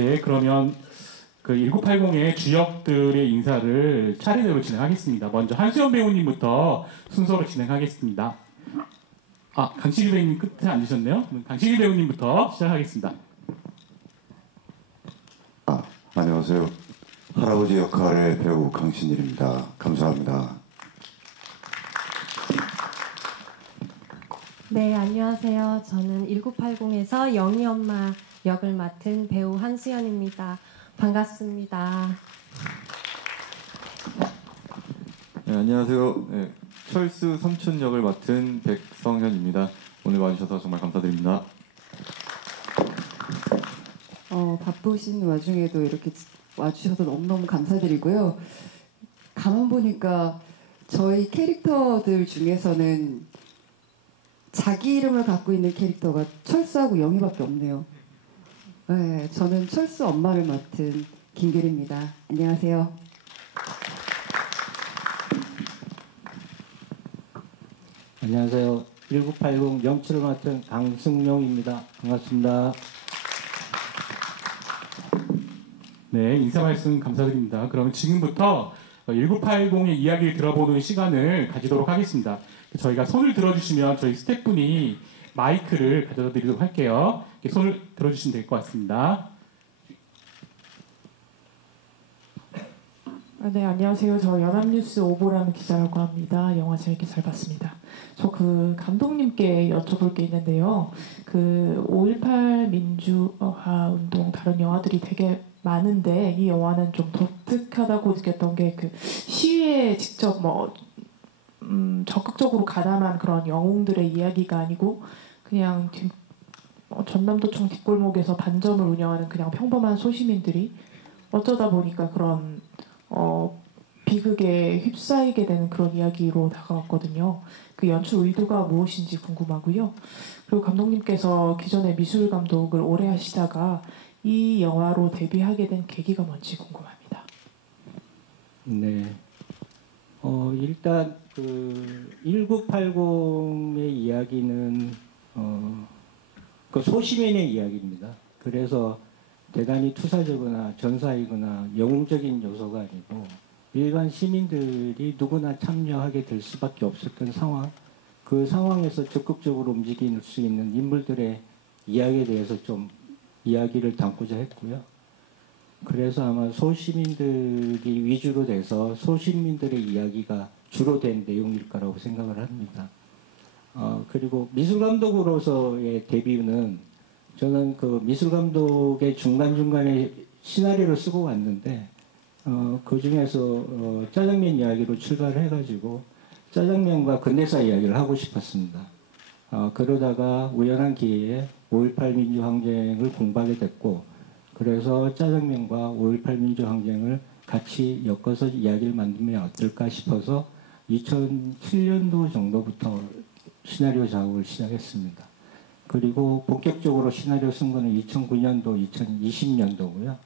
네, 그러면 그 1980의 주역들의 인사를 차례대로 진행하겠습니다. 먼저 한수연 배우님부터 순서로 진행하겠습니다. 아, 강식일 배우님 끝에 앉으셨네요. 강식일 배우님부터 시작하겠습니다. 안녕하세요. 할아버지 역할의 배우 강신일입니다. 감사합니다. 네, 안녕하세요. 저는 1980에서 영희 엄마 역을 맡은 배우 한수연입니다. 반갑습니다. 네, 안녕하세요. 네, 철수 삼촌 역을 맡은 백성현입니다. 오늘 와주셔서 정말 감사드립니다. 바쁘신 와중에도 이렇게 와주셔서 너무너무 감사드리고요. 가만 보니까 저희 캐릭터들 중에서는 자기 이름을 갖고 있는 캐릭터가 철수하고 영희밖에 없네요. 네, 저는 철수 엄마를 맡은 김규리입니다. 안녕하세요. 안녕하세요. 1980 영치를 맡은 강승용입니다. 반갑습니다. 네, 인사 말씀 감사드립니다. 그럼 지금부터 1980의 이야기를 들어보는 시간을 가지도록 하겠습니다. 저희가 손을 들어주시면 저희 스태프분이 마이크를 가져다 드리도록 할게요. 손을 들어주시면 될 것 같습니다. 네, 안녕하세요. 저 연합뉴스 오보라는 기자라고 합니다. 영화 재밌게 잘 봤습니다. 저 그 감독님께 여쭤볼 게 있는데요. 그 5.18 민주화 운동 다른 영화들이 되게 많은데 이 영화는 좀 독특하다고 느꼈던 게 그 시위에 직접 적극적으로 가담한 그런 영웅들의 이야기가 아니고 그냥 전남도청 뒷골목에서 반점을 운영하는 그냥 평범한 소시민들이 어쩌다 보니까 그런 비극에 휩싸이게 되는 그런 이야기로 다가왔거든요. 그 연출 의도가 무엇인지 궁금하고요. 그리고 감독님께서 기존에 미술 감독을 오래 하시다가 이 영화로 데뷔하게 된 계기가 뭔지 궁금합니다. 네. 일단 그 1980의 이야기는 그 소시민의 이야기입니다. 그래서 대단히 투사적이거나 전사이거나 영웅적인 요소가 아니고 일반 시민들이 누구나 참여하게 될 수밖에 없었던 상황, 그 상황에서 적극적으로 움직일 수 있는 인물들의 이야기에 대해서 좀 이야기를 담고자 했고요. 그래서 아마 소시민들이 위주로 돼서 소시민들의 이야기가 주로 된 내용일 거라고 생각을 합니다. 그리고 미술감독으로서의 데뷔는 저는 그 미술감독의 중간중간에 시나리오를 쓰고 왔는데 그 중에서 짜장면 이야기로 출발을 해가지고 짜장면과 근대사 이야기를 하고 싶었습니다. 그러다가 우연한 기회에 5.18 민주항쟁을 공부하게 됐고 그래서 짜장면과 5.18 민주항쟁을 같이 엮어서 이야기를 만들면 어떨까 싶어서 2007년도 정도부터 시나리오 작업을 시작했습니다. 그리고 본격적으로 시나리오 쓴 거는 2009년도, 2020년도고요.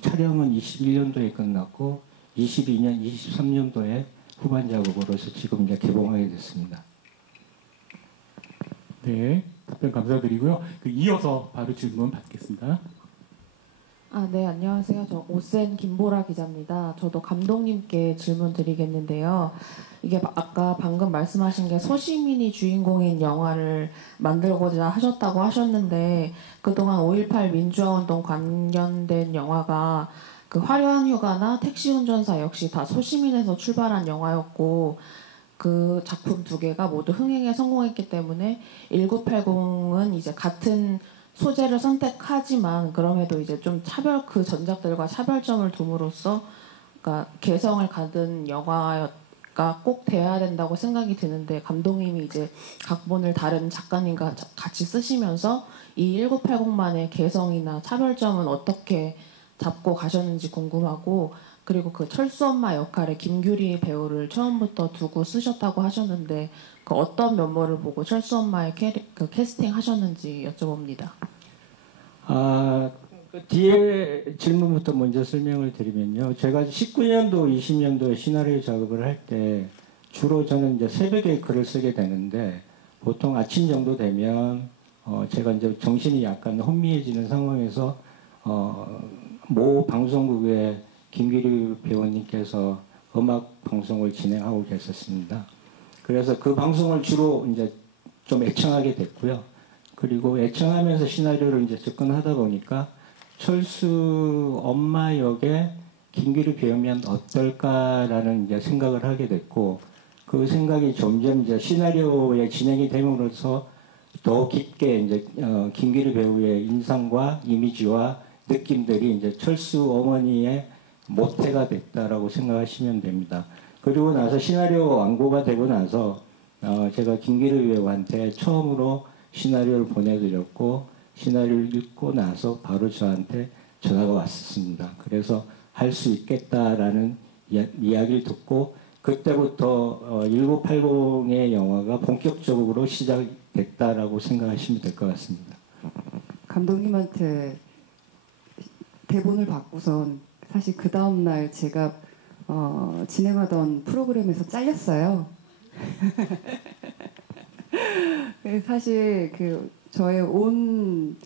촬영은 21년도에 끝났고 22년, 23년도에 후반 작업으로서 지금 이제 개봉하게 됐습니다. 네, 답변 감사드리고요. 이어서 바로 질문 받겠습니다. 네, 안녕하세요. 저 오센 김보라 기자입니다. 저도 감독님께 질문 드리겠는데요. 이게 아까 방금 말씀하신 게 소시민이 주인공인 영화를 만들고자 하셨다고 하셨는데 그동안 5.18 민주화운동 관련된 영화가 그 화려한 휴가나 택시운전사 역시 다 소시민에서 출발한 영화였고 그 작품 두 개가 모두 흥행에 성공했기 때문에 1980은 이제 같은 소재를 선택하지만 그럼에도 이제 좀 그 전작들과 차별점을 둠으로써 그러니까 개성을 가진 영화가 꼭 돼야 된다고 생각이 드는데 감독님이 이제 각본을 다른 작가님과 같이 쓰시면서 이 1980만의 개성이나 차별점은 어떻게 잡고 가셨는지 궁금하고 그리고 그 철수 엄마 역할에 김규리 배우를 처음부터 두고 쓰셨다고 하셨는데 그 어떤 면모를 보고 철수 엄마의 그 캐스팅 하셨는지 여쭤봅니다. 그 뒤에 질문부터 먼저 설명을 드리면요. 제가 19년도, 20년도에 시나리오 작업을 할 때 주로 저는 이제 새벽에 글을 쓰게 되는데 보통 아침 정도 되면 제가 이제 정신이 약간 혼미해지는 상황에서 모 방송국의 김기류 배우님께서 음악 방송을 진행하고 계셨습니다. 그래서 그 방송을 주로 이제 좀 애청하게 됐고요. 그리고 애청하면서 시나리오를 이제 접근하다 보니까 철수 엄마 역에 김기류 배우면 어떨까라는 이제 생각을 하게 됐고, 그 생각이 점점 이제 시나리오에 진행이 됨으로써 더 깊게 이제 김기류 배우의 인상과 이미지와 느낌들이 이제 철수 어머니의 모태가 됐다라고 생각하시면 됩니다. 그리고 나서 시나리오 완고가 되고 나서 제가 김기류 배우한테 처음으로 시나리오를 보내드렸고, 시나리오를 읽고 나서 바로 저한테 전화가 왔었습니다. 그래서 할 수 있겠다라는 이야기를 듣고 그때부터 1980의 영화가 본격적으로 시작됐다라고 생각하시면 될 것 같습니다. 감독님한테 대본을 받고선 사실 그 다음날 제가 진행하던 프로그램에서 잘렸어요. 사실 저의 온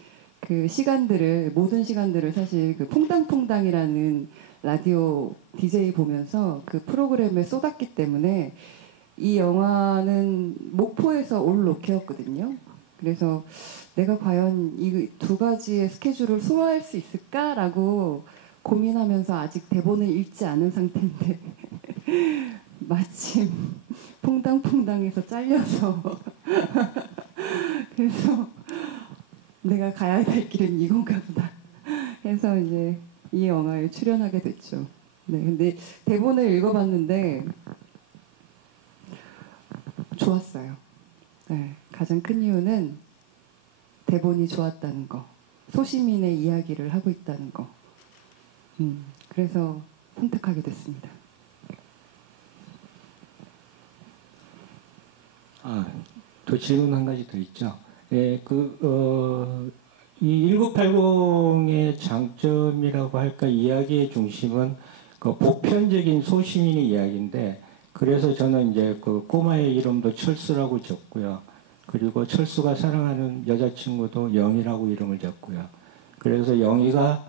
시간들을, 모든 시간들을 사실 퐁당퐁당이라는 라디오 DJ 보면서 그 프로그램에 쏟았기 때문에 이 영화는 목포에서 올 로케였거든요. 그래서 내가 과연 이 두 가지의 스케줄을 소화할 수 있을까라고 고민하면서 아직 대본을 읽지 않은 상태인데 마침 퐁당퐁당에서 잘려서 그래서 내가 가야 될 길은 이건가 보다 해서 이제 이 영화에 출연하게 됐죠. 네, 근데 대본을 읽어봤는데 좋았어요. 네, 가장 큰 이유는 대본이 좋았다는 거, 소시민의 이야기를 하고 있다는 거. 그래서 선택하게 됐습니다. 또 질문 한 가지 더 있죠. 예, 이 1980의 장점이라고 할까, 이야기의 중심은 보편적인 소시민의 이야기인데, 그래서 저는 이제 꼬마의 이름도 철수라고 적고요. 그리고 철수가 사랑하는 여자친구도 영희라고 이름을 적고요. 그래서 영희가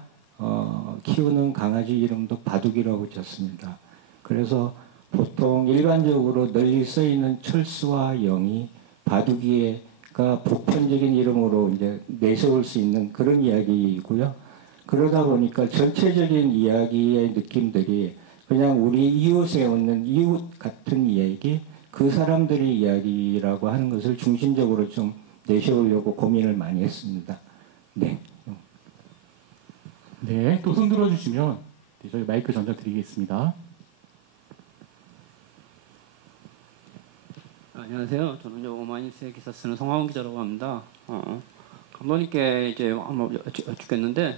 키우는 강아지 이름도 바둑이라고 적습니다. 그래서 보통 일반적으로 널리 쓰이는 철수와 영희, 바둑이가 보편적인 이름으로 이제 내세울 수 있는 그런 이야기이고요. 그러다 보니까 전체적인 이야기의 느낌들이 그냥 우리 이웃에 없는 이웃 같은 이야기, 그 사람들의 이야기라고 하는 것을 중심적으로 좀 내세우려고 고민을 많이 했습니다. 네. 네, 또 손 들어주시면 저희 마이크 전달 드리겠습니다. 안녕하세요. 저는 오마이뉴스의 기사 쓰는 성화원 기자라고 합니다. 감독님께 이제 한번 여쭙겠는데,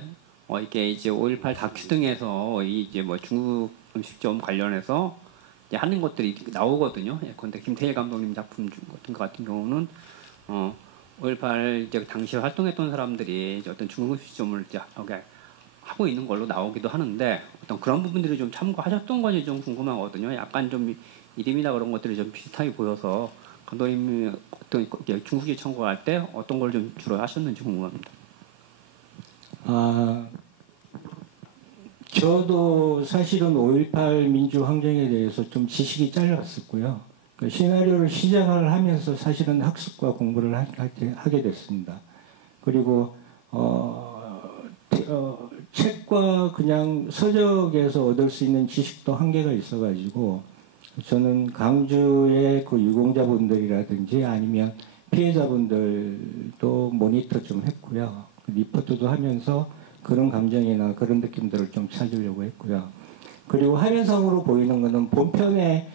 이게 이제 5.18 다큐 등에서 이제 중국 음식점 관련해서 이제 하는 것들이 나오거든요. 그런데 김태일 감독님 작품 같은 경우는 5.18 이제 당시 활동했던 사람들이 이제 어떤 중국 음식점을 이제 하고 있는 걸로 나오기도 하는데, 어떤 그런 부분들이 좀 참고하셨던 건지 좀 궁금하거든요. 약간 좀 이름이나 그런 것들이 좀 비슷하게 보여서 감독님이 어떤 중국에 참고할 때 어떤 걸 좀 주로 하셨는지 궁금합니다. 저도 사실은 5.18 민주항쟁에 대해서 좀 지식이 짧았었고요. 시나리오를 시작을 하면서 사실은 학습과 공부를 하게 됐습니다. 그리고 책과 그냥 서적에서 얻을 수 있는 지식도 한계가 있어가지고, 저는 강주의 유공자분들이라든지 아니면 피해자분들도 모니터 좀 했고요. 리포트도 하면서 그런 감정이나 그런 느낌들을 좀 찾으려고 했고요. 그리고 화면상으로 보이는 것은 본편에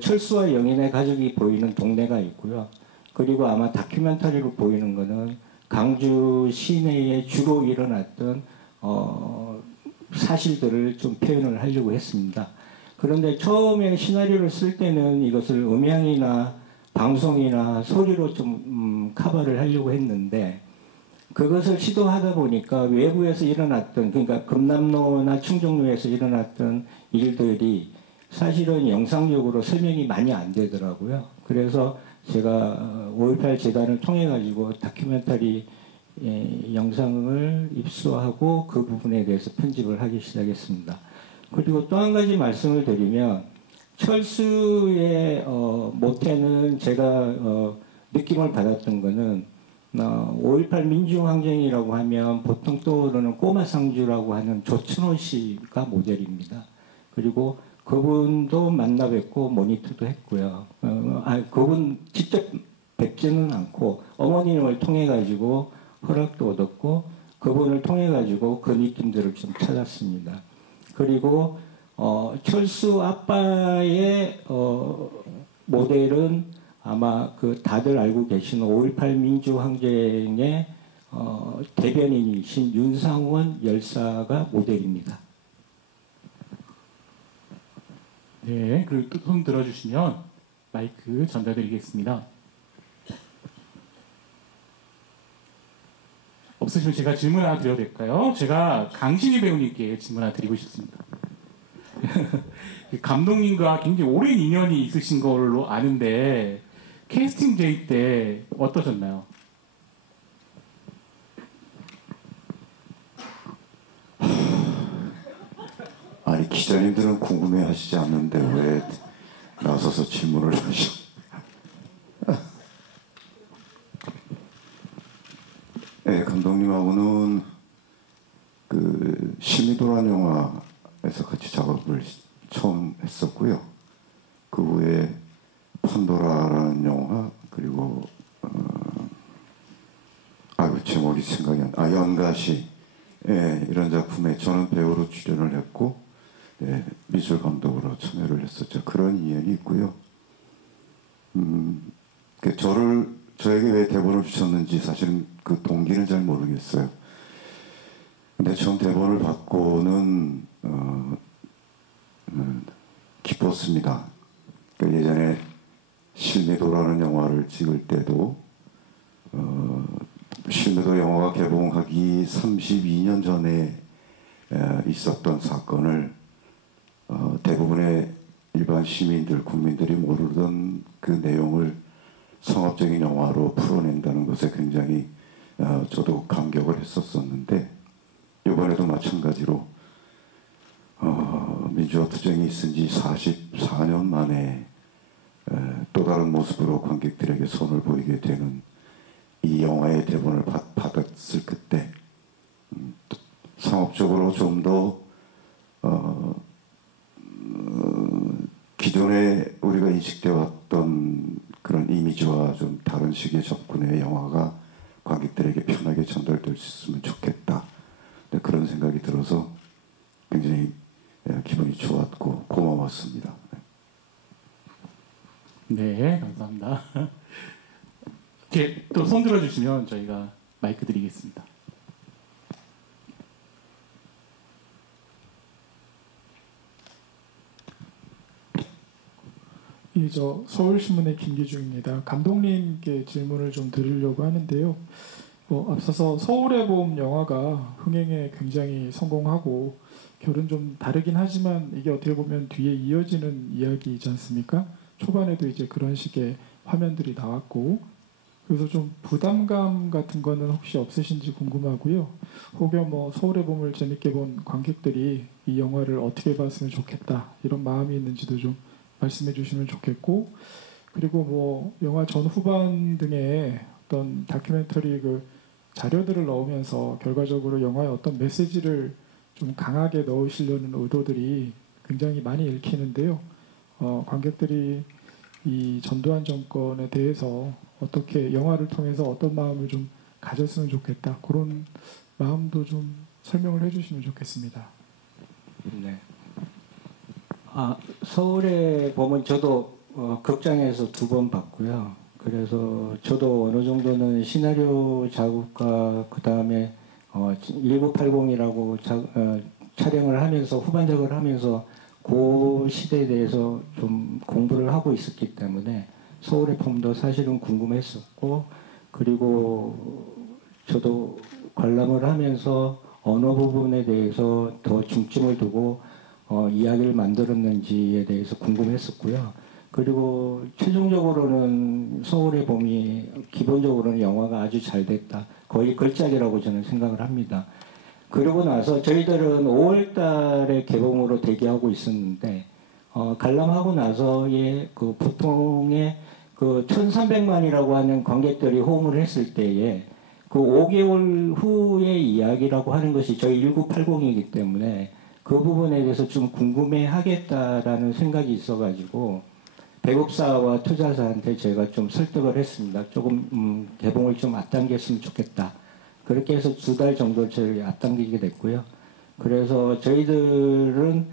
철수와 영인의 가족이 보이는 동네가 있고요. 그리고 아마 다큐멘터리로 보이는 것은 강주 시내에 주로 일어났던 사실들을 좀 표현을 하려고 했습니다. 그런데 처음에 시나리오를 쓸 때는 이것을 음향이나 방송이나 소리로 좀 커버를 하려고 했는데, 그것을 시도하다 보니까 외부에서 일어났던, 그러니까 금남로나 충정로에서 일어났던 일들이 사실은 영상적으로 설명이 많이 안 되더라고요. 그래서 제가 5.18 재단을 통해 가지고 다큐멘터리 영상을 입수하고 그 부분에 대해서 편집을 하기 시작했습니다. 그리고 또 한 가지 말씀을 드리면 철수의 모태는 제가 느낌을 받았던 거는 5.18 민주항쟁이라고 하면 보통 떠오르는 꼬마상주라고 하는 조춘호 씨가 모델입니다. 그리고 그분도 만나 뵙고 모니터도 했고요. 그분 직접 뵙지는 않고 어머님을 통해 가지고 허락도 얻었고 그분을 통해 가지고 그 느낌들을 좀 찾았습니다. 그리고 철수 아빠의 모델은 아마 그 다들 알고 계시는 5.18 민주항쟁의 대변인이신 윤상원 열사가 모델입니다. 네, 그리고 또 손 들어주시면 마이크 전달드리겠습니다. 없으시면 제가 질문 하나 드려도 될까요? 제가 강신희 배우님께 질문 하나 드리고 싶습니다. 감독님과 굉장히 오랜 인연이 있으신 걸로 아는데 캐스팅 제의 때 어떠셨나요? 아니 기자님들은 궁금해하시지 않는데 왜 나서서 질문을 하셔? 네, 감독님하고는 그 심리도란 영화에서 같이 작업을 처음 했었고요. 그 후에 판도라라는 영화 그리고 제목이 생각이 안 나. 연가시 이런 작품에 저는 배우로 출연을 했고 미술 감독으로 참여를 했었죠. 그런 인연이 있고요. 저에게 왜 대본을 주셨는지 사실은 그 동기는 잘 모르겠어요. 근데 처음 대본을 받고는 기뻤습니다. 그러니까 예전에 실미도라는 영화를 찍을 때도 실미도 영화가 개봉하기 32년 전에 있었던 사건을 대부분의 일반 시민들, 국민들이 모르던 그 내용을 상업적인 영화로 풀어낸다는 것에 굉장히 저도 감격을 했었었는데 이번에도 마찬가지로 민주화 투쟁이 있은 지 44년 만에 또 다른 모습으로 관객들에게 손을 보이게 되는 이 영화의 대본을 받았을 그때 상업적으로 좀 더 기존에 우리가 인식되어 왔던 그런 이미지와 좀 다른 식의 접근의 영화가 관객들에게 편하게 전달될 수 있으면 좋겠다. 그런 생각이 들어서 굉장히 기분이 좋았고 고마웠습니다. 네, 감사합니다. 이렇게 또 손 들어주시면 저희가 마이크 드리겠습니다. 저 서울신문의 김기중입니다. 감독님께 질문을 좀 드리려고 하는데요. 앞서서 서울의 봄 영화가 흥행에 굉장히 성공하고 결은 좀 다르긴 하지만 이게 어떻게 보면 뒤에 이어지는 이야기이지 않습니까? 초반에도 이제 그런 식의 화면들이 나왔고 그래서 좀 부담감 같은 거는 혹시 없으신지 궁금하고요. 혹여 서울의 봄을 재밌게 본 관객들이 이 영화를 어떻게 봤으면 좋겠다 이런 마음이 있는지도 좀 말씀해 주시면 좋겠고 그리고 영화 전후반 등의 어떤 다큐멘터리 그 자료들을 넣으면서 결과적으로 영화에 어떤 메시지를 좀 강하게 넣으시려는 의도들이 굉장히 많이 읽히는데요. 관객들이 이 전두환 정권에 대해서 어떻게 영화를 통해서 어떤 마음을 좀 가졌으면 좋겠다. 그런 마음도 좀 설명을 해주시면 좋겠습니다. 네. 서울에 보면 저도 극장에서 2번 봤고요. 그래서 저도 어느 정도는 시나리오 작업과 그 다음에 1980이라고 촬영을 하면서 후반작을 하면서 그 시대에 대해서 좀 공부를 하고 있었기 때문에 서울의 봄도 사실은 궁금했었고 그리고 저도 관람을 하면서 어느 부분에 대해서 더 중점을 두고 이야기를 만들었는지에 대해서 궁금했었고요. 그리고 최종적으로는 서울의 봄이 기본적으로는 영화가 아주 잘 됐다. 거의 걸작이라고 저는 생각을 합니다. 그러고 나서 저희들은 5월 달에 개봉으로 대기하고 있었는데 관람하고 나서의 그 보통의 그 1,300만이라고 하는 관객들이 호응을 했을 때에 그 5개월 후의 이야기라고 하는 것이 저희 1980이기 때문에 그 부분에 대해서 좀 궁금해 하겠다라는 생각이 있어가지고 배급사와 투자사한테 제가 좀 설득을 했습니다. 조금 개봉을 좀 앞당겼으면 좋겠다. 그렇게 해서 2달 정도 저희 앞당기게 됐고요. 그래서 저희들은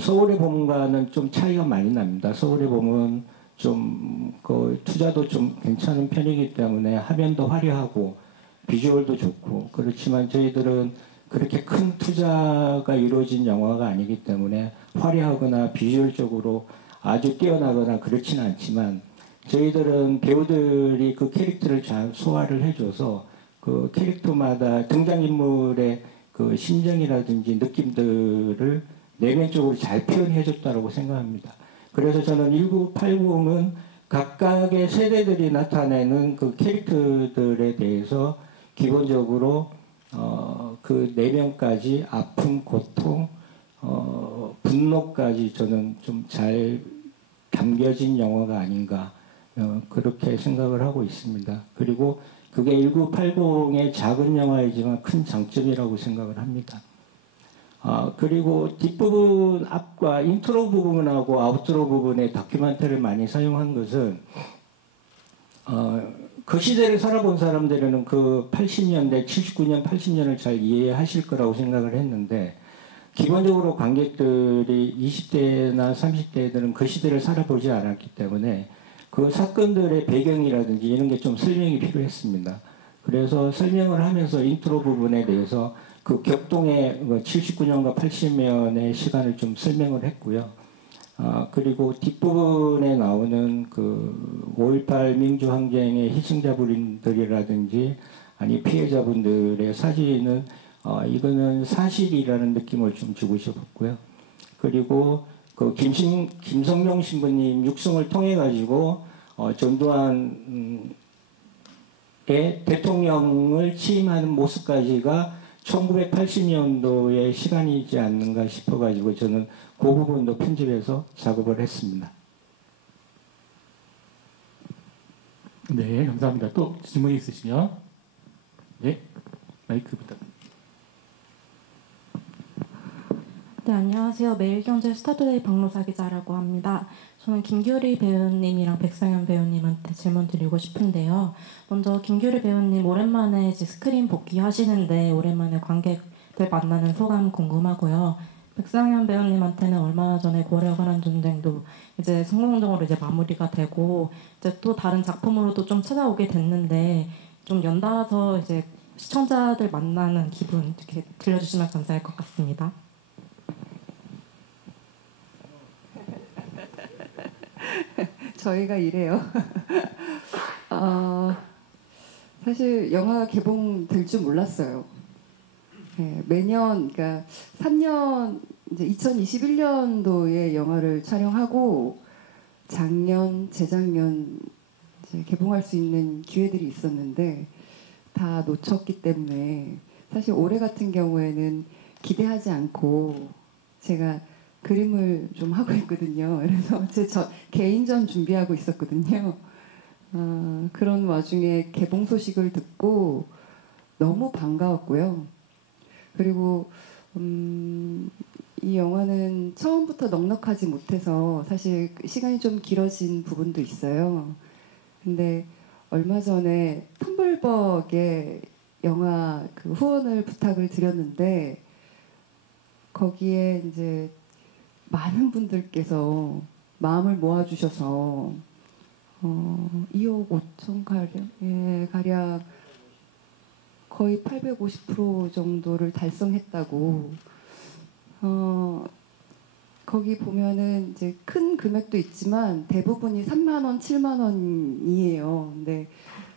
서울의 봄과는 좀 차이가 많이 납니다. 서울의 봄은 좀 그 투자도 좀 괜찮은 편이기 때문에 화면도 화려하고 비주얼도 좋고 그렇지만 저희들은 그렇게 큰 투자가 이루어진 영화가 아니기 때문에 화려하거나 비주얼적으로 아주 뛰어나거나 그렇지는 않지만 저희들은 배우들이 그 캐릭터를 잘 소화를 해줘서 그 캐릭터마다 등장인물의 그 심정이라든지 느낌들을 내면적으로 잘 표현해줬다고 생각합니다. 그래서 저는 1980은 각각의 세대들이 나타내는 그 캐릭터들에 대해서 기본적으로 그 내면까지 아픔, 고통, 분노까지 저는 좀 잘 담겨진 영화가 아닌가 그렇게 생각을 하고 있습니다. 그리고 그게 1980의 작은 영화이지만 큰 장점이라고 생각을 합니다. 그리고 뒷부분 앞과 인트로 부분하고 아웃트로 부분의 다큐멘터리를 많이 사용한 것은 그 시대를 살아본 사람들은 그 80년대, 79년, 80년을 잘 이해하실 거라고 생각을 했는데 기본적으로 관객들이 20대나 30대들은 그 시대를 살아보지 않았기 때문에 그 사건들의 배경이라든지 이런 게 좀 설명이 필요했습니다. 그래서 설명을 하면서 인트로 부분에 대해서 그 격동의 79년과 80년의 시간을 좀 설명을 했고요. 그리고 뒷부분에 나오는 그 5.18 민주항쟁의 희생자분들이라든지 아니 피해자분들의 사진은 이거는 사실이라는 느낌을 좀 주고 싶었고요. 그리고 그 김성룡 신부님 육성을 통해 가지고 전두환의 대통령을 취임하는 모습까지가 1980년도의 시간이지 않는가 싶어가지고 저는 그 부분도 편집해서 작업을 했습니다. 네, 감사합니다. 또 질문이 있으시면 네, 마이크 부탁드립니다. 네, 안녕하세요. 매일경제 스타투데이 박노사 기자라고 합니다. 저는 김규리 배우님이랑 백성현 배우님한테 질문 드리고 싶은데요. 먼저 김규리 배우님 오랜만에 이제 스크린 복귀하시는데 오랜만에 관객들 만나는 소감 궁금하고요. 백성현 배우님한테는 얼마 전에 고려에 관한 전쟁도 이제 성공적으로 이제 마무리가 되고 이제 또 다른 작품으로도 좀 찾아오게 됐는데 좀 연달아서 이제 시청자들 만나는 기분 이렇게 들려주시면 감사할 것 같습니다. 저희가 이래요. 사실 영화가 개봉될 줄 몰랐어요. 네, 매년 그러니까 3년 이제 2021년도에 영화를 촬영하고 작년, 재작년 이제 개봉할 수 있는 기회들이 있었는데 다 놓쳤기 때문에 사실 올해 같은 경우에는 기대하지 않고 제가 그림을 좀 하고 있거든요. 그래서 제 개인전 준비하고 있었거든요. 그런 와중에 개봉 소식을 듣고 너무 반가웠고요. 그리고 이 영화는 처음부터 넉넉하지 못해서 사실 시간이 좀 길어진 부분도 있어요. 근데 얼마 전에 텀블벅에 영화 그 후원을 부탁을 드렸는데 거기에 이제 많은 분들께서 마음을 모아주셔서 2억 5천 가량 거의 850% 정도를 달성했다고. 거기 보면은 이제 큰 금액도 있지만 대부분이 3만 원, 7만 원이에요. 근데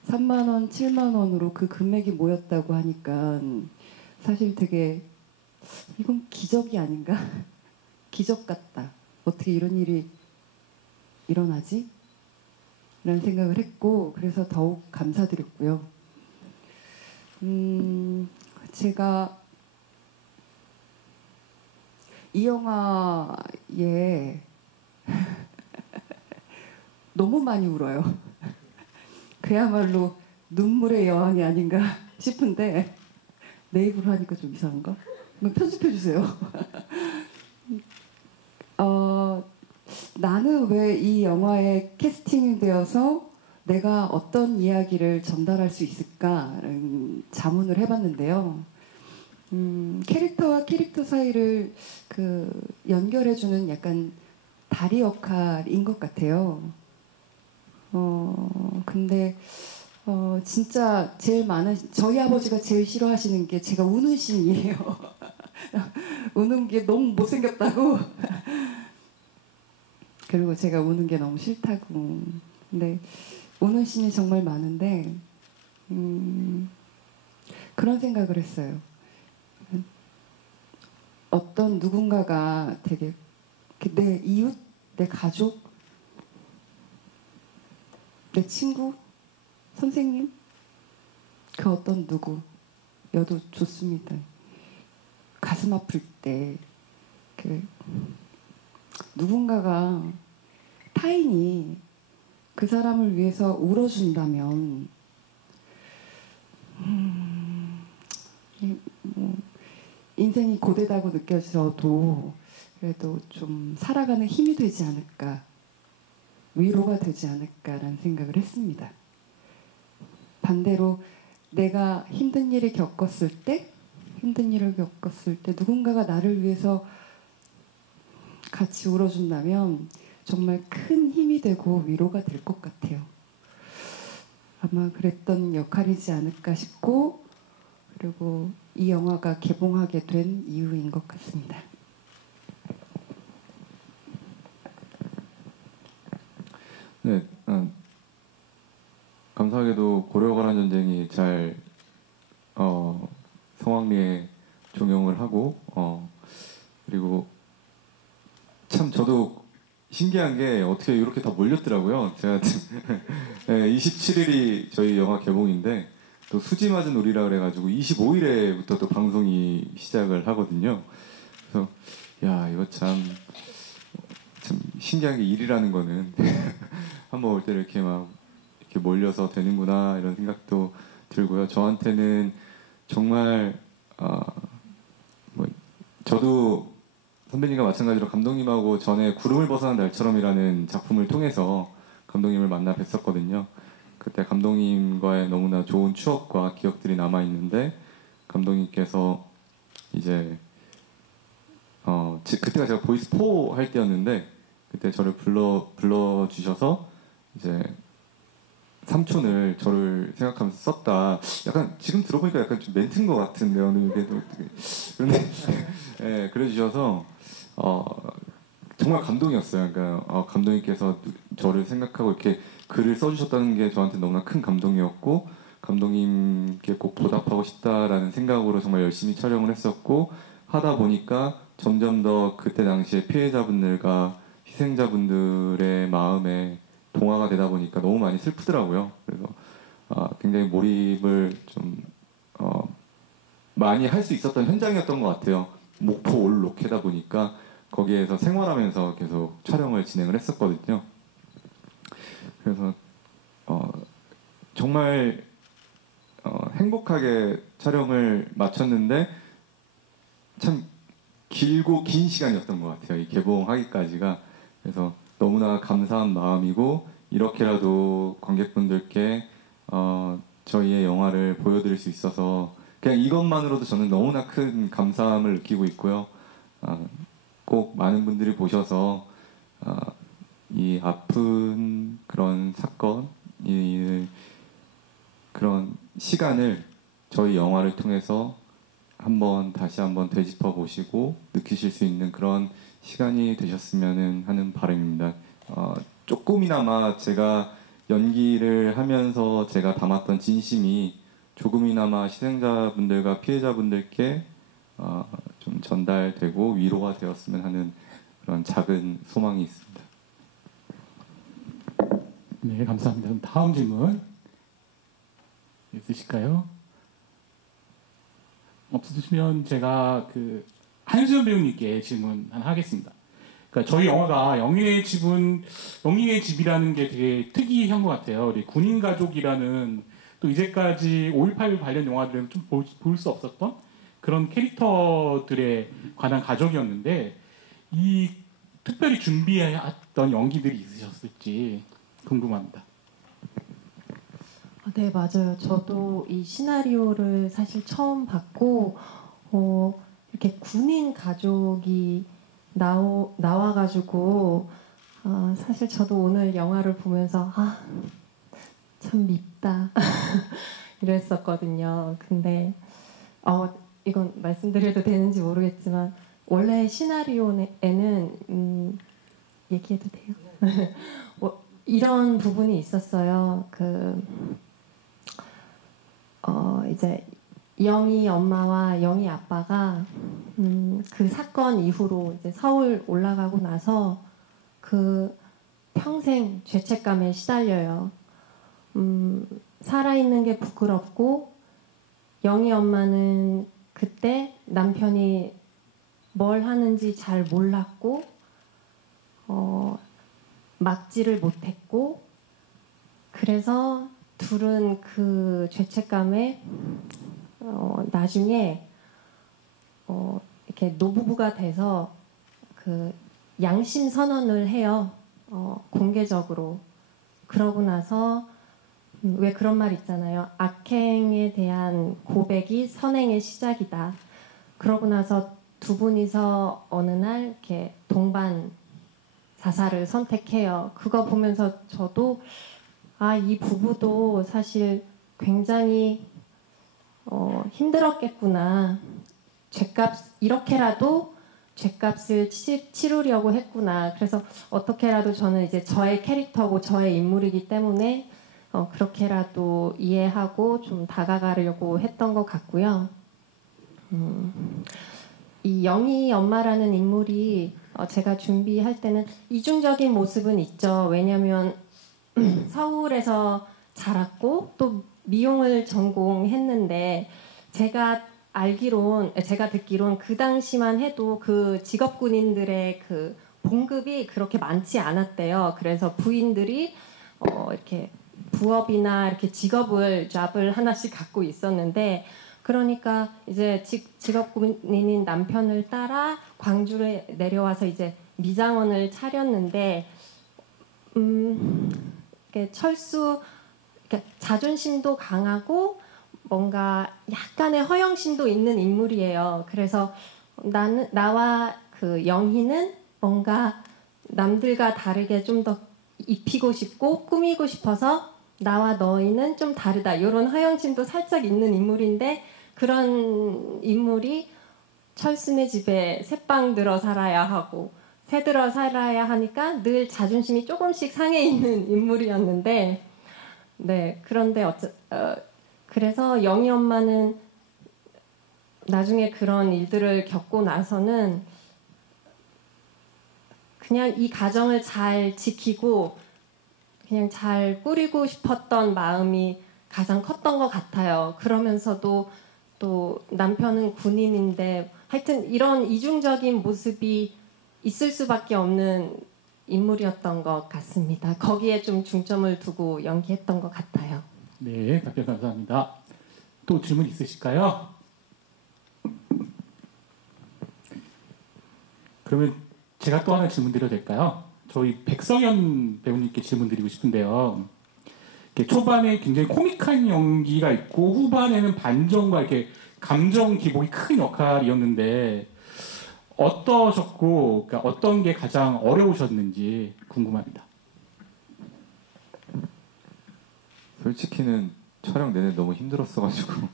3만 원, 7만 원으로 그 금액이 모였다고 하니까 사실 되게 이건 기적이 아닌가? 기적 같다. 어떻게 이런 일이 일어나지? 라는 생각을 했고 그래서 더욱 감사드렸고요. 제가 이 영화에 너무 많이 울어요. 그야말로 눈물의 여왕이 아닌가 싶은데 내 입으로 하니까 좀 이상한가? 이거 편집해 주세요. 나는 왜 이 영화에 캐스팅이 되어서 내가 어떤 이야기를 전달할 수 있을까라는 자문을 해봤는데요. 캐릭터와 캐릭터 사이를 연결해주는 약간 다리 역할인 것 같아요. 근데 진짜 제일 많은 저희 아버지가 제일 싫어하시는 게 제가 우는 씬이에요. 우는 게 너무 못생겼다고. 그리고 제가 우는 게 너무 싫다고. 근데 우는 씬이 정말 많은데 그런 생각을 했어요. 어떤 누군가가 되게 내 이웃, 내 가족, 내 친구, 선생님, 그 어떤 누구여도 좋습니다. 가슴 아플 때 누군가가 타인이 그 사람을 위해서 울어준다면 인생이 고되다고 느껴져도 그래도 좀 살아가는 힘이 되지 않을까, 위로가 되지 않을까라는 생각을 했습니다. 반대로 내가 힘든 일을 겪었을 때 누군가가 나를 위해서 같이 울어준다면 정말 큰 힘이 되고 위로가 될 것 같아요. 아마 그랬던 역할이지 않을까 싶고 그리고 이 영화가 개봉하게 된 이유인 것 같습니다. 네, 감사하게도 고려관한 전쟁이 잘 성황리에 종영을 하고 그리고 참 저도 신기한 게 어떻게 이렇게 다 몰렸더라고요. 제가 27일이 저희 영화 개봉인데 또 수지 맞은 우리라 그래가지고 25일에부터 또 방송이 시작을 하거든요. 그래서 야 이거 참 신기한 게 일이라는 거는 한번 올 때 이렇게 막 이렇게 몰려서 되는구나 이런 생각도 들고요. 저한테는 정말 저도 선배님과 마찬가지로 감독님하고 전에 구름을 벗어난 날처럼이라는 작품을 통해서 감독님을 만나 뵀었거든요. 그때 감독님과의 너무나 좋은 추억과 기억들이 남아 있는데 감독님께서 이제 그때가 제가 보이스 4 할 때였는데 그때 저를 불러 주셔서 이제 삼촌을 저를 생각하면서 썼다. 약간 지금 들어보니까 약간 좀 멘트인 것 같은데요. 그런데 네, 그래 주셔서 정말 감동이었어요. 그러니까 감독님께서 저를 생각하고 이렇게 글을 써주셨다는 게 저한테 너무나 큰 감동이었고 감독님께 꼭 보답하고 싶다라는 생각으로 정말 열심히 촬영을 했었고 하다 보니까 점점 더 그때 당시에 피해자분들과 희생자분들의 마음에 동화가 되다 보니까 너무 많이 슬프더라고요. 그래서 굉장히 몰입을 좀 많이 할 수 있었던 현장이었던 것 같아요. 목포 올 로케다 보니까 거기에서 생활하면서 계속 촬영을 진행을 했었거든요. 그래서 정말 행복하게 촬영을 마쳤는데 참 길고 긴 시간이었던 것 같아요. 이 개봉하기까지가. 그래서 너무나 감사한 마음이고 이렇게라도 관객분들께 저희의 영화를 보여드릴 수 있어서 그냥 이것만으로도 저는 너무나 큰 감사함을 느끼고 있고요. 꼭 많은 분들이 보셔서 이 아픈 그런 사건, 그런 시간을 저희 영화를 통해서 다시 한번 되짚어 보시고 느끼실 수 있는 그런 시간이 되셨으면 하는 바람입니다. 조금이나마 제가 연기를 하면서 제가 담았던 진심이 조금이나마 희생자분들과 피해자분들께 좀 전달되고 위로가 되었으면 하는 그런 작은 소망이 있습니다. 네, 감사합니다. 그럼 다음 질문 있으실까요? 없으시면 제가 그 한수연 배우님께 질문 하나 하겠습니다. 그러니까 저희 영화가 영희의 집이라는 게 되게 특이한 것 같아요. 우리 군인 가족이라는 또 이제까지 5.18 관련 영화들은 좀 볼 수 없었던 그런 캐릭터들에 관한 가족이었는데 이 특별히 준비했던 연기들이 있으셨을지 궁금합니다. 네, 맞아요. 저도 이 시나리오를 사실 처음 봤고 이렇게 군인 가족이 나와가지고 사실 저도 오늘 영화를 보면서 참 밉다 이랬었거든요. 근데 이건 말씀드려도 되는지 모르겠지만 원래 시나리오에는 얘기해도 돼요? 이런 부분이 있었어요. 이제 영희 엄마와 영희 아빠가 그 사건 이후로 이제 서울 올라가고 나서 그 평생 죄책감에 시달려요. 살아있는 게 부끄럽고 영희 엄마는 그때 남편이 뭘 하는지 잘 몰랐고 막지를 못했고 그래서 둘은 그 죄책감에 나중에 이렇게 노부부가 돼서 그 양심 선언을 해요. 공개적으로. 그러고 나서 왜 그런 말 있잖아요. 악행에 대한 고백이 선행의 시작이다. 그러고 나서 두 분이서 어느 날 이렇게 동반 자살을 선택해요. 그거 보면서 저도 이 부부도 사실 굉장히 힘들었겠구나. 이렇게라도 죄값을 치르려고 했구나. 그래서 어떻게라도 저는 이제 저의 캐릭터고 저의 인물이기 때문에 그렇게라도 이해하고 좀 다가가려고 했던 것 같고요. 이 영희 엄마라는 인물이 제가 준비할 때는 이중적인 모습은 있죠. 왜냐하면 서울에서 자랐고 또 미용을 전공했는데 제가 듣기론 그 당시만 해도 그 직업군인들의 그 봉급이 그렇게 많지 않았대요. 그래서 부인들이 이렇게 부업이나 이렇게 잡을 하나씩 갖고 있었는데 그러니까 이제 직업군인인 남편을 따라 광주에 내려와서 이제 미장원을 차렸는데 이렇게 자존심도 강하고 뭔가 약간의 허영심도 있는 인물이에요. 그래서 나와 그 영희는 뭔가 남들과 다르게 좀 더 입히고 싶고 꾸미고 싶어서 나와 너희는 좀 다르다. 이런 허영심도 살짝 있는 인물인데 그런 인물이 철수네 집에 새빵 들어 살아야 하고 새 들어 살아야 하니까 늘 자존심이 조금씩 상해 있는 인물이었는데 네 그런데 그래서 영희 엄마는 나중에 그런 일들을 겪고 나서는 그냥 이 가정을 잘 지키고 그냥 잘 꾸리고 싶었던 마음이 가장 컸던 것 같아요. 그러면서도 또 남편은 군인인데 하여튼 이런 이중적인 모습이 있을 수밖에 없는 인물이었던 것 같습니다. 거기에 좀 중점을 두고 연기했던 것 같아요. 네, 답변 감사합니다. 또 질문 있으실까요? 그러면 제가 또 하나 질문 드려도 될까요? 저희 백성현 배우님께 질문 드리고 싶은데요. 초반에 굉장히 코믹한 연기가 있고 후반에는 반전과 이렇게 감정 기복이 큰 역할이었는데 어떠셨고 그러니까 어떤 게 가장 어려우셨는지 궁금합니다. 솔직히는 촬영 내내 너무 힘들었어가지고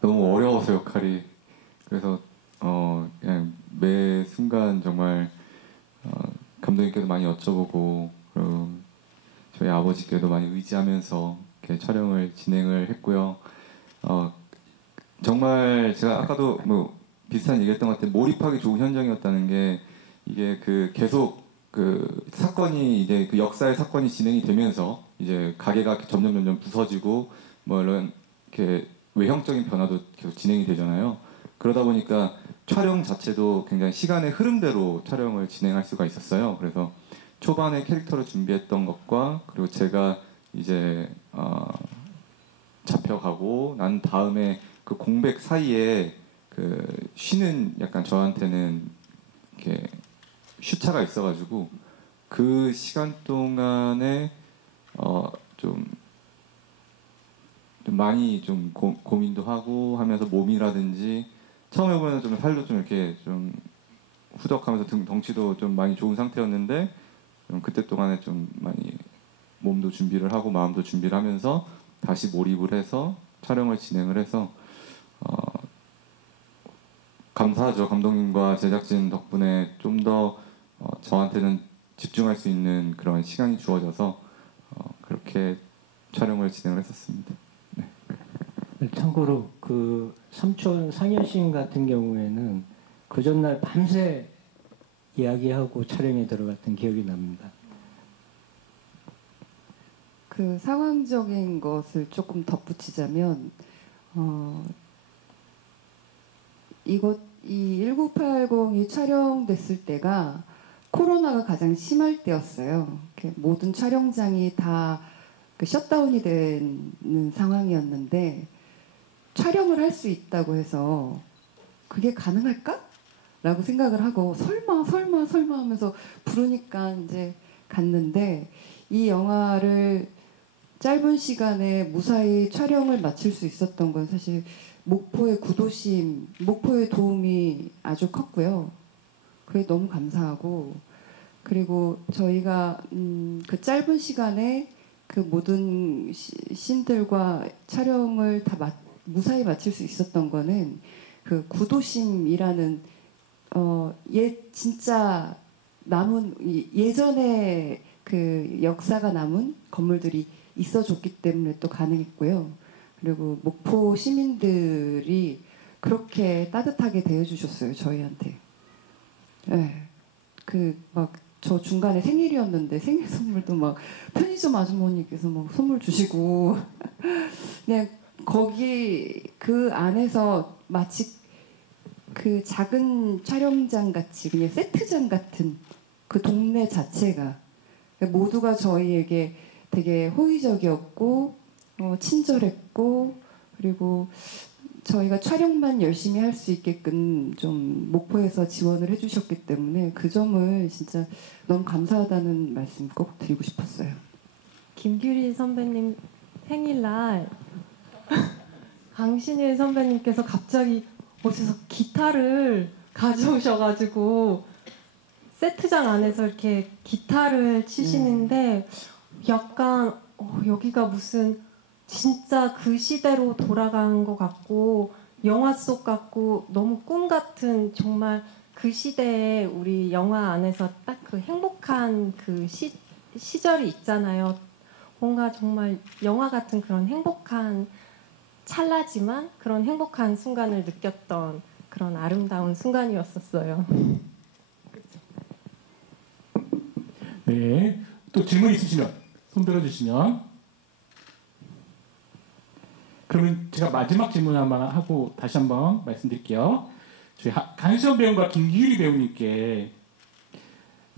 너무 어려워서 역할이 그래서 그냥 매 순간 정말 감독님께도 많이 여쭤보고 그리고 저희 아버지께도 많이 의지하면서 이렇게 촬영을 진행을 했고요. 정말 제가 아까도 뭐 비슷한 얘기했던 것 같아요. 몰입하기 좋은 현장이었다는 게 이게 그 계속 그 사건이 이제 그 역사의 사건이 진행이 되면서 이제 가게가 점점 부서지고 뭐 이런 이렇게 외형적인 변화도 계속 진행이 되잖아요. 그러다 보니까 촬영 자체도 굉장히 시간의 흐름대로 촬영을 진행할 수가 있었어요. 그래서 초반에 캐릭터를 준비했던 것과 그리고 제가 이제 잡혀가고 난 다음에 그 공백 사이에 그 쉬는 약간 저한테는 이렇게 슈차가 있어가지고 그 시간 동안에 좀 많이 좀 고민도 하고 하면서 몸이라든지 처음에 보면 좀 살도 좀 이렇게 좀 후덕하면서 덩치도 좀 많이 좋은 상태였는데 그때 동안에 좀 많이 몸도 준비를 하고 마음도 준비를 하면서 다시 몰입을 해서 촬영을 진행을 해서 감사하죠. 감독님과 제작진 덕분에 좀 더 저한테는 집중할 수 있는 그런 시간이 주어져서 그렇게 촬영을 진행을 했었습니다. 네. 참고로 그 삼촌 상여신 같은 경우에는 그 전날 밤새 이야기하고 촬영에 들어갔던 기억이 납니다. 그 상황적인 것을 조금 덧붙이자면 이 1980이 촬영됐을 때가 코로나가 가장 심할 때였어요. 모든 촬영장이 다 셧다운이 되는 상황이었는데 촬영을 할 수 있다고 해서 그게 가능할까? 라고 생각을 하고 설마 하면서 부르니까 이제 갔는데 이 영화를 짧은 시간에 무사히 촬영을 마칠 수 있었던 건 사실 목포의 구도심, 목포의 도움이 아주 컸고요. 그게 너무 감사하고 그리고 저희가 그 짧은 시간에 그 모든 씬들과 촬영을 다 무사히 마칠 수 있었던 거는 그 구도심이라는 진짜 남은 예전에 그 역사가 남은 건물들이 있어줬기 때문에 또 가능했고요. 그리고 목포 시민들이 그렇게 따뜻하게 대해주셨어요, 저희한테. 네. 저 중간에 생일이었는데 생일 선물도 막 편의점 아주머니께서 막 선물 주시고 그냥 거기 그 안에서 마치 그 작은 촬영장 같이 그냥 세트장 같은 그 동네 자체가 모두가 저희에게 되게 호의적이었고 친절했고 그리고 저희가 촬영만 열심히 할 수 있게끔 좀 목포에서 지원을 해주셨기 때문에 그 점을 진짜 너무 감사하다는 말씀 꼭 드리고 싶었어요. 김규리 선배님 생일날 강신일 선배님께서 갑자기 어디서 기타를 가져오셔가지고 세트장 안에서 이렇게 기타를 치시는데 약간 여기가 무슨 진짜 그 시대로 돌아가는 것 같고 영화 속 같고 너무 꿈 같은 정말 그 시대에 우리 영화 안에서 딱 그 행복한 그 시절이 있잖아요. 뭔가 정말 영화 같은 그런 행복한 찰나지만 그런 행복한 순간을 느꼈던 그런 아름다운 순간이었었어요. 네, 또 질문 있으시면 손 들어주시면 그러면 제가 마지막 질문 한번 하고 다시 한번 말씀드릴게요. 저희 강수현 배우과 김규리 배우님께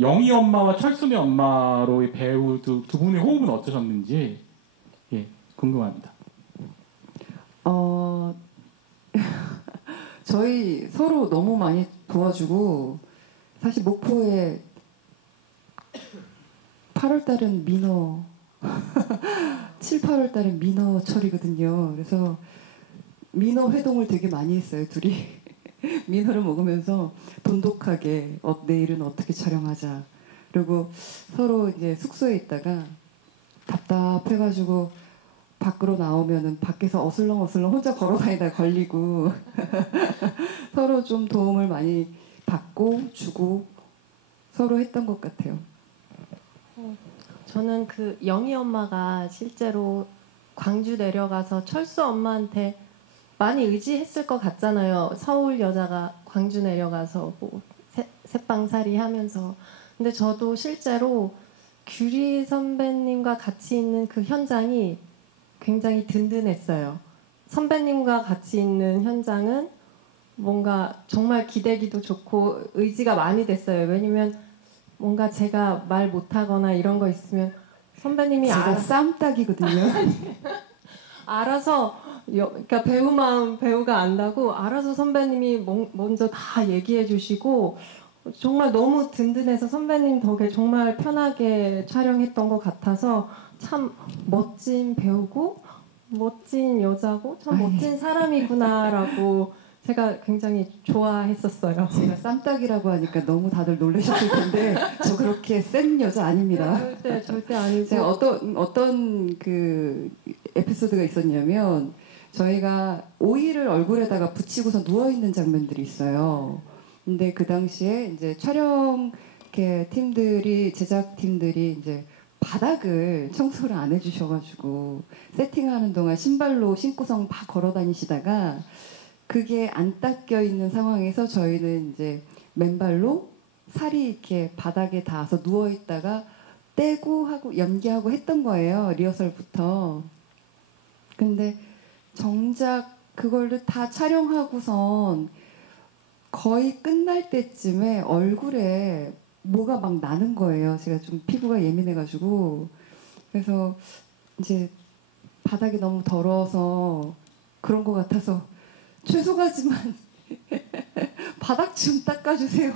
영희 엄마와 철순의 엄마로의 배우 두 분의 호흡은 어떠셨는지 궁금합니다. 저희 서로 너무 많이 도와주고 사실 목포에 8월달은 민어 7, 8월달은 민어철이거든요. 그래서 민어 회동을 되게 많이 했어요. 둘이 민어를 먹으면서 돈독하게 내일은 어떻게 촬영하자. 그리고 서로 이제 숙소에 있다가 답답해가지고 밖으로 나오면은 밖에서 어슬렁어슬렁 혼자 걸어다니다가 걸리고 서로 좀 도움을 많이 받고 주고 서로 했던 것 같아요. 저는 그 영희 엄마가 실제로 광주 내려가서 철수 엄마한테 많이 의지했을 것 같잖아요. 서울 여자가 광주 내려가서 뭐 새빵살이 하면서. 근데 저도 실제로 규리 선배님과 같이 있는 그 현장이 굉장히 든든했어요. 선배님과 같이 있는 현장은 뭔가 정말 기대기도 좋고 의지가 많이 됐어요. 왜냐면 뭔가 제가 말 못하거나 이런 거 있으면 선배님이 제가 쌈딱이거든요. 알아서 그러니까 배우 마음 배우가 안다고 알아서 선배님이 먼저 다 얘기해 주시고 정말 너무 든든해서 선배님 덕에 정말 편하게 촬영했던 것 같아서 참 멋진 배우고 멋진 여자고 참 멋진 사람이구나라고 제가 굉장히 좋아했었어요. 제가 쌈딱이라고 하니까 너무 다들 놀라셨을 텐데 저 그렇게 센 여자 아닙니다. 절대 아니고. 제가 어떤 그 에피소드가 있었냐면 저희가 오일을 얼굴에다가 붙이고서 누워 있는 장면들이 있어요. 근데 그 당시에 이제 촬영 이렇게 팀들이 제작 팀들이 이제 바닥을 청소를 안 해주셔가지고 세팅하는 동안 신발로 신고서 막 걸어 다니시다가 그게 안 닦여 있는 상황에서 저희는 이제 맨발로 살이 이렇게 바닥에 닿아서 누워 있다가 떼고 하고 연기하고 했던 거예요. 리허설부터. 근데 정작 그걸를 다 촬영하고선 거의 끝날 때쯤에 얼굴에 뭐가 막 나는 거예요. 제가 좀 피부가 예민해가지고. 그래서 이제 바닥이 너무 더러워서 그런 것 같아서 죄송하지만 바닥 좀 닦아주세요.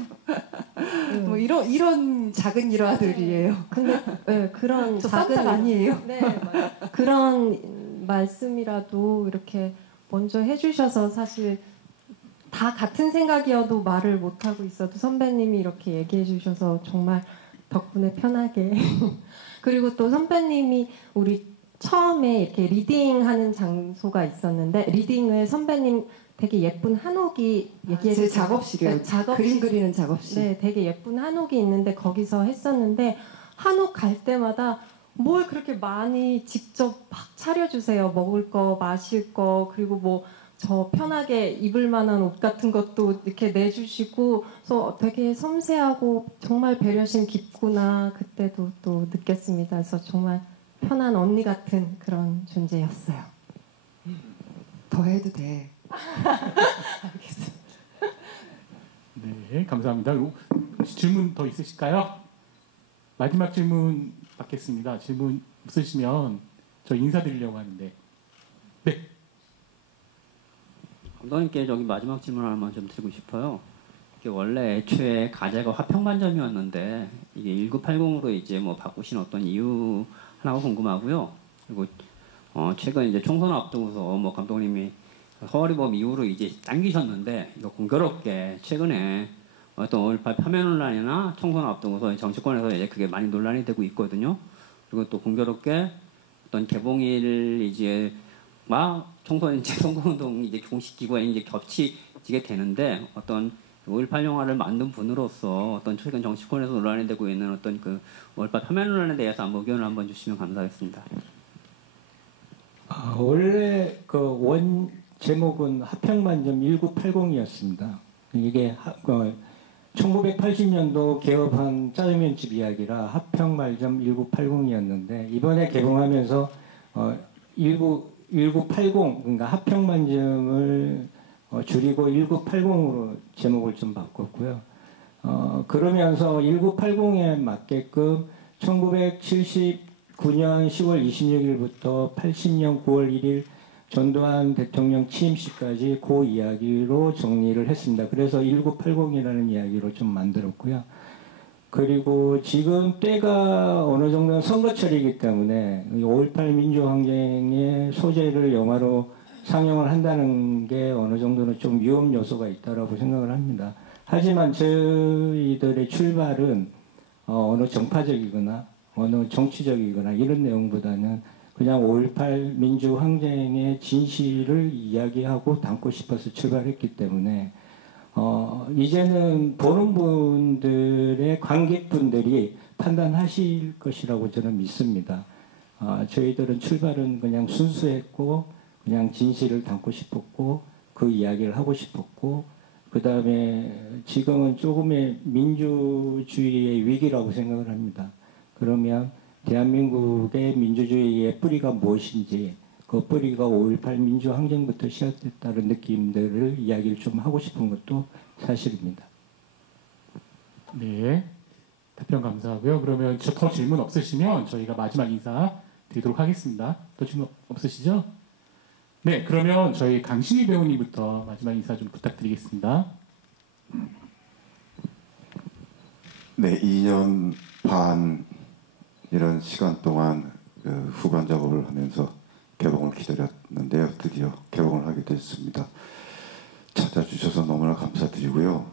뭐 이런 작은 일화들이에요. 근데 네, 그런 저 작은 쌈딱 아니에요. 네, 그런 말씀이라도 이렇게 먼저 해주셔서 사실 다 같은 생각이어도 말을 못 하고 있어도 선배님이 이렇게 얘기해 주셔서 정말 덕분에 편하게 그리고 또 선배님이 우리 처음에 이렇게 리딩하는 장소가 있었는데 리딩을 선배님 되게 예쁜 한옥이 얘기해 제 작업실이에요. 네, 작업실. 그림 그리는 작업실. 네, 되게 예쁜 한옥이 있는데 거기서 했었는데 한옥 갈 때마다 뭘 그렇게 많이 직접 막 차려주세요. 먹을 거, 마실 거, 그리고 뭐 저 편하게 입을 만한 옷 같은 것도 이렇게 내주시고 그래서 되게 섬세하고 정말 배려심 깊구나 그때도 또 느꼈습니다. 그래서 정말 편한 언니 같은 그런 존재였어요. 더 해도 돼. 알겠습니다. 네, 감사합니다. 혹시 질문 더 있으실까요? 마지막 질문 받겠습니다. 질문 없으시면 저 인사드리려고 하는데. 네. 감독님께 저기 마지막 질문 하나만 좀 드리고 싶어요. 이게 원래 애초에 가제가 화평반점이었는데 이게 1980으로 이제 뭐 바꾸신 어떤 이유 하나가 궁금하고요. 그리고 최근 이제 총선 앞두고서 뭐 감독님이 서울이범 이후로 이제 당기셨는데 이거 공교롭게 최근에 어떤 5.18 파면 논란이나 총선 앞두고서 정치권에서 이제 그게 많이 논란이 되고 있거든요. 그리고 또 공교롭게 어떤 개봉일 이제 막 총선 이제 선거운동 이제 공식 기구에 이제 겹치게 되는데 어떤 5.18 영화를 만든 분으로서 어떤 최근 정치권에서 논란이 되고 있는 어떤 그 5.18 파면 논란에 대해서 한번 의견을 한번 주시면 감사하겠습니다. 원래 그 원 제목은 화평만점 1980이었습니다. 이게 1980년도 개업한 짜장면집 이야기라 화평말점 1980이었는데 이번에 개봉하면서 1980 그러니까 화평만점을 줄이고 1980으로 제목을 좀 바꿨고요. 그러면서 1980에 맞게끔 1979년 10월 26일부터 80년 9월 1일 전두환 대통령 취임식까지 그 이야기로 정리를 했습니다. 그래서 1980이라는 이야기로 좀 만들었고요. 그리고 지금 때가 어느 정도는 선거철이기 때문에 5.18 민주항쟁의 소재를 영화로 상영을 한다는 게 어느 정도는 좀 위험 요소가 있다고 생각을 합니다. 하지만 저희들의 출발은 어느 정파적이거나 어느 정치적이거나 이런 내용보다는 그냥 5.18 민주항쟁의 진실을 이야기하고 담고 싶어서 출발했기 때문에 이제는 보는 분들의 관객분들이 판단하실 것이라고 저는 믿습니다. 저희들은 출발은 그냥 순수했고 그냥 진실을 담고 싶었고 그 이야기를 하고 싶었고 그 다음에 지금은 조금의 민주주의의 위기라고 생각을 합니다. 그러면 대한민국의 민주주의의 뿌리가 무엇인지, 그 뿌리가 5.18 민주항쟁부터 시작됐다는 느낌들을 이야기를 좀 하고 싶은 것도 사실입니다. 네, 답변 감사하고요. 그러면 더 질문 없으시면 저희가 마지막 인사 드리도록 하겠습니다. 또 질문 없으시죠? 네, 그러면 저희 강신희 배우님부터 마지막 인사 좀 부탁드리겠습니다. 네, 2년 반 이런 시간 동안 후반 작업을 하면서 개봉을 기다렸는데요. 드디어 개봉을 하게 됐습니다. 찾아주셔서 너무나 감사드리고요.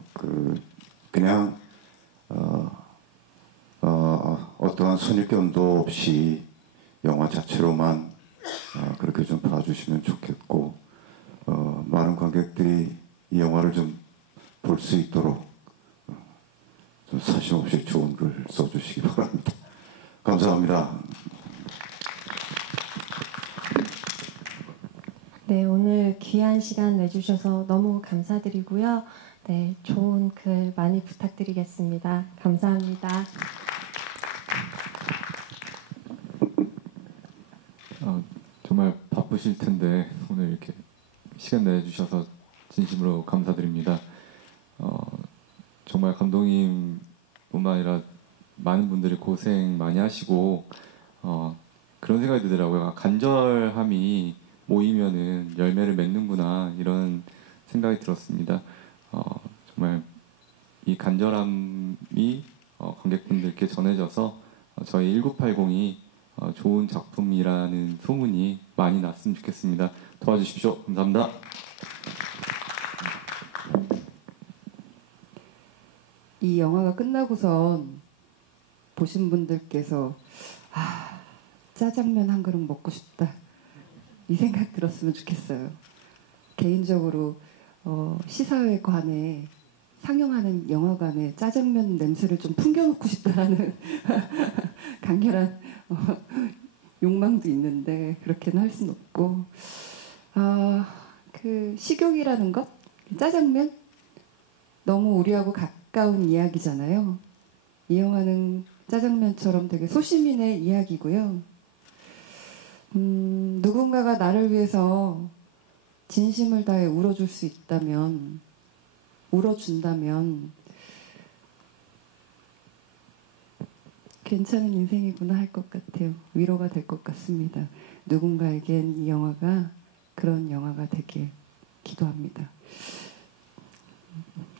그냥 어떠한 선입견도 없이 영화 자체로만 그렇게 좀 봐주시면 좋겠고, 많은 관객들이 이 영화를 좀 볼 수 있도록 좀 사심 없이 좋은 글 써주시기 바랍니다. 감사합니다. 네, 오늘 귀한 시간 내주셔서 너무 감사드리고요. 네, 좋은 글 많이 부탁드리겠습니다. 감사합니다. 정말 바쁘실 텐데 오늘 이렇게 시간 내주셔서 진심으로 감사드립니다. 정말 감독님뿐만 아니라 많은 분들이 고생 많이 하시고 그런 생각이 들더라고요. 간절함이 모이면은 열매를 맺는구나, 이런 생각이 들었습니다. 정말 이 간절함이 관객분들께 전해져서 저희 1980이 좋은 작품이라는 소문이 많이 났으면 좋겠습니다. 도와주십시오. 감사합니다. 이 영화가 끝나고선 보신 분들께서 짜장면 한 그릇 먹고 싶다, 이 생각 들었으면 좋겠어요. 개인적으로 시사회에 관해 상영하는 영화관에 짜장면 냄새를 좀 풍겨놓고 싶다라는 강렬한 욕망도 있는데 그렇게는 할 수는 없고, 그 식욕이라는 것, 짜장면, 너무 우리하고 가까운 이야기잖아요. 이 영화는 짜장면처럼 되게 소시민의 이야기고요. 누군가가 나를 위해서 진심을 다해 울어줄 수 있다면, 울어준다면 괜찮은 인생이구나 할 것 같아요. 위로가 될 것 같습니다. 누군가에겐 이 영화가 그런 영화가 되길 기도합니다.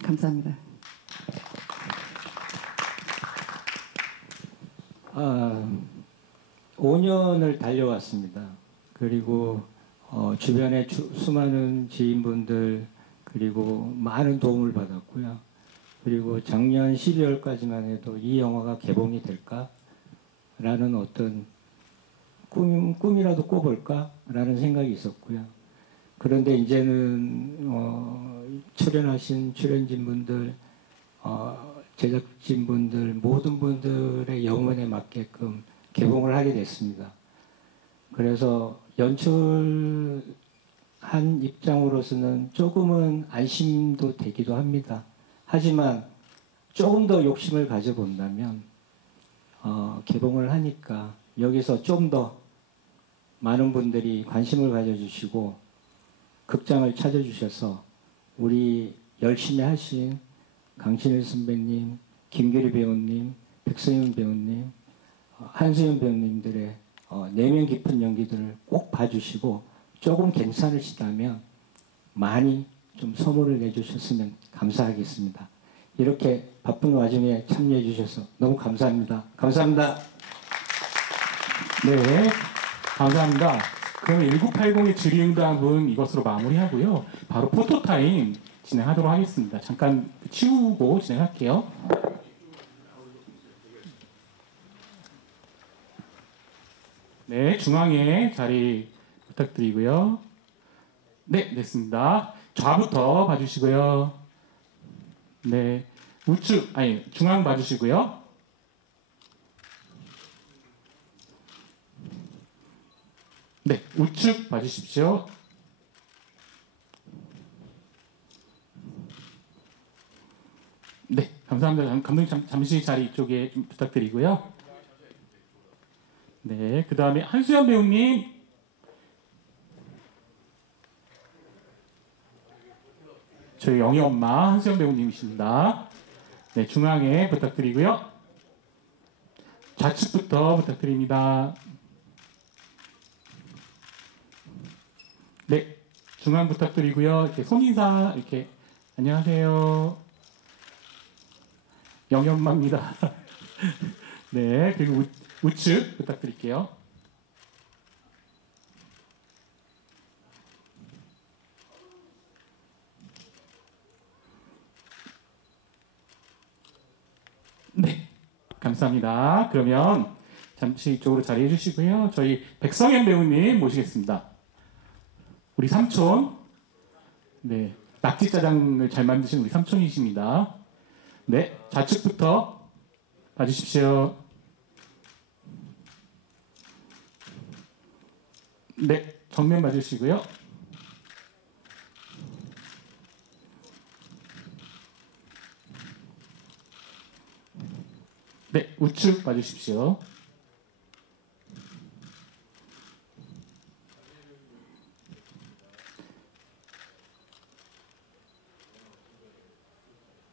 감사합니다. 5년을 달려왔습니다. 그리고 주변에 수많은 지인분들, 그리고 많은 도움을 받았고요. 그리고 작년 12월까지만 해도 이 영화가 개봉이 될까라는 어떤 꿈이라도 꿔볼까라는 생각이 있었고요. 그런데 이제는 출연하신 출연진분들, 제작진분들, 모든 분들의 영혼에 맞게끔 개봉을 하게 됐습니다. 그래서 연출한 입장으로서는 조금은 안심도 되기도 합니다. 하지만 조금 더 욕심을 가져본다면 개봉을 하니까 여기서 좀 더 많은 분들이 관심을 가져주시고 극장을 찾아주셔서 우리 열심히 하신 강신일 선배님, 김규리 배우님, 백성윤 배우님, 한수연 배우님들의 내면 깊은 연기들을 꼭 봐주시고 조금 괜찮으시다면 많이 좀 소문을 내주셨으면 감사하겠습니다. 이렇게 바쁜 와중에 참여해 주셔서 너무 감사합니다. 감사합니다. 네, 감사합니다. 그러면 1980의 질의응답은 이것으로 마무리하고요. 바로 포토타임 진행하도록 하겠습니다. 잠깐 치우고 진행할게요. 네, 중앙에 자리 부탁드리고요. 네, 됐습니다. 좌부터 봐주시고요. 네, 중앙 봐주시고요. 네, 우측 봐주십시오. 네, 감사합니다. 감독님 잠시 자리 이쪽에 좀 부탁드리고요. 네, 그 다음에 한수연 배우님. 저희 영희 엄마 한수연 배우님이십니다. 네, 중앙에 부탁드리고요. 좌측부터 부탁드립니다. 네, 중앙 부탁드리고요. 이렇게 손인사 이렇게 안녕하세요. 영희 엄마입니다. 네, 그리고 우측 부탁드릴게요. 네, 감사합니다. 그러면 잠시 이쪽으로 자리해 주시고요. 저희 백성현 배우님 모시겠습니다. 우리 삼촌, 네, 낙지짜장을 잘 만드신 우리 삼촌이십니다. 네, 좌측부터 봐주십시오. 네, 정면 봐주시고요. 네, 우측 봐주십시오.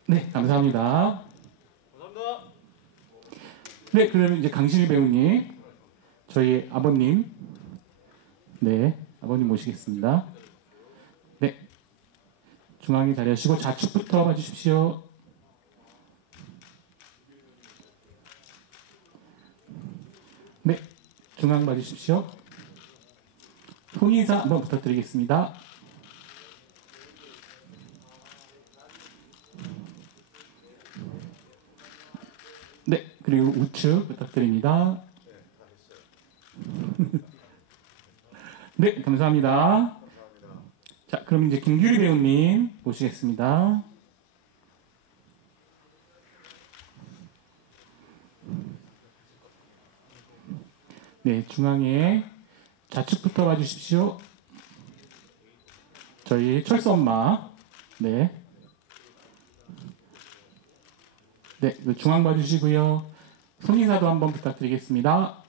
네, 감사합니다. 감사합니다. 네, 그러면 이제 강신일 배우님, 저희 아버님, 네, 아버님 모시겠습니다. 네, 중앙에 자리하시고 좌측부터 봐주십시오. 네, 중앙 봐주십시오. 손인사 한번 부탁드리겠습니다. 네, 그리고 우측 부탁드립니다. 네, 감사합니다. 자, 그럼 이제 김규리 배우님 모시겠습니다. 네, 중앙에 좌측부터 봐주십시오. 저희 철수 엄마. 네. 네, 중앙 봐주시고요. 손인사도 한번 부탁드리겠습니다.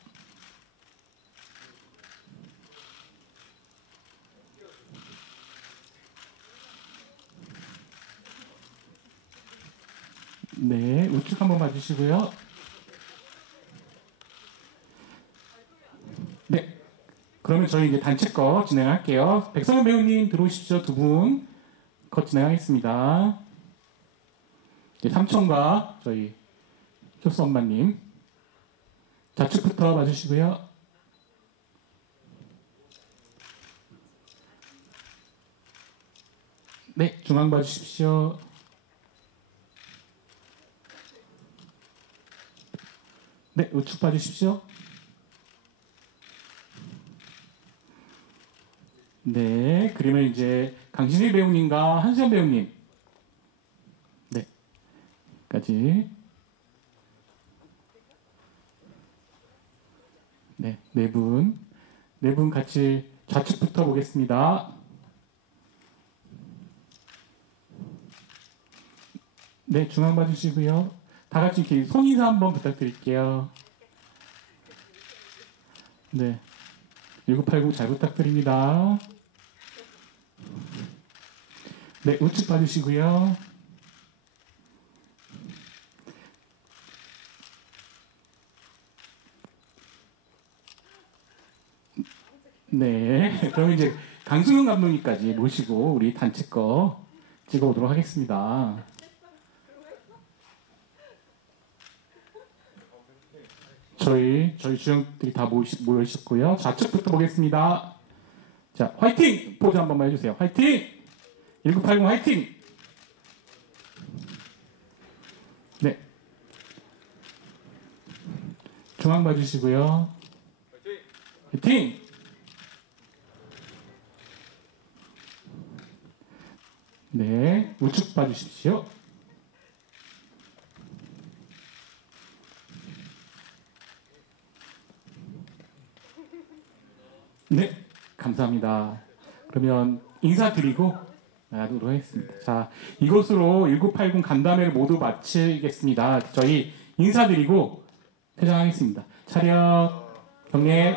네, 우측 한번 봐주시고요. 네, 그러면 저희 이제 단체 거 진행할게요. 백성현 배우님 들어오십시오. 두 분 거 진행하겠습니다. 네, 삼촌과 저희 효수 엄마님 좌측부터 봐주시고요. 네, 중앙 봐주십시오. 네, 우측 봐주십시오. 네, 그러면 이제 강신일 배우님과 한수연 배우님, 네, 까지, 네, 네 분 같이 좌측부터 보겠습니다. 네, 중앙 봐주시고요. 다 같이 이렇게 손인사 한번 부탁드릴게요. 네, 1980 잘 부탁드립니다. 네, 우측 봐주시고요. 네, 그럼 이제 강승윤 감독님까지 모시고 우리 단체 거 찍어보도록 하겠습니다. 저희 주연들이 다 모이셨고요. 좌측부터 보겠습니다. 자, 화이팅! 포즈 한 번만 해주세요. 화이팅! 1980 화이팅! 네. 중앙 봐주시고요. 화이팅! 네. 우측 봐주십시오. 네. 감사합니다. 그러면 인사드리고 하도록 하겠습니다. 자, 이것으로 1980 간담회를 모두 마치겠습니다. 저희 인사드리고 퇴장하겠습니다. 차렷, 경례.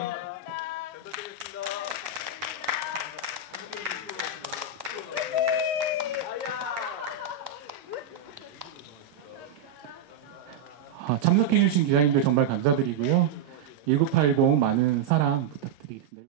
참석해주신 기자님들 정말 감사드리고요. 1980 많은 사랑 부탁드립니다.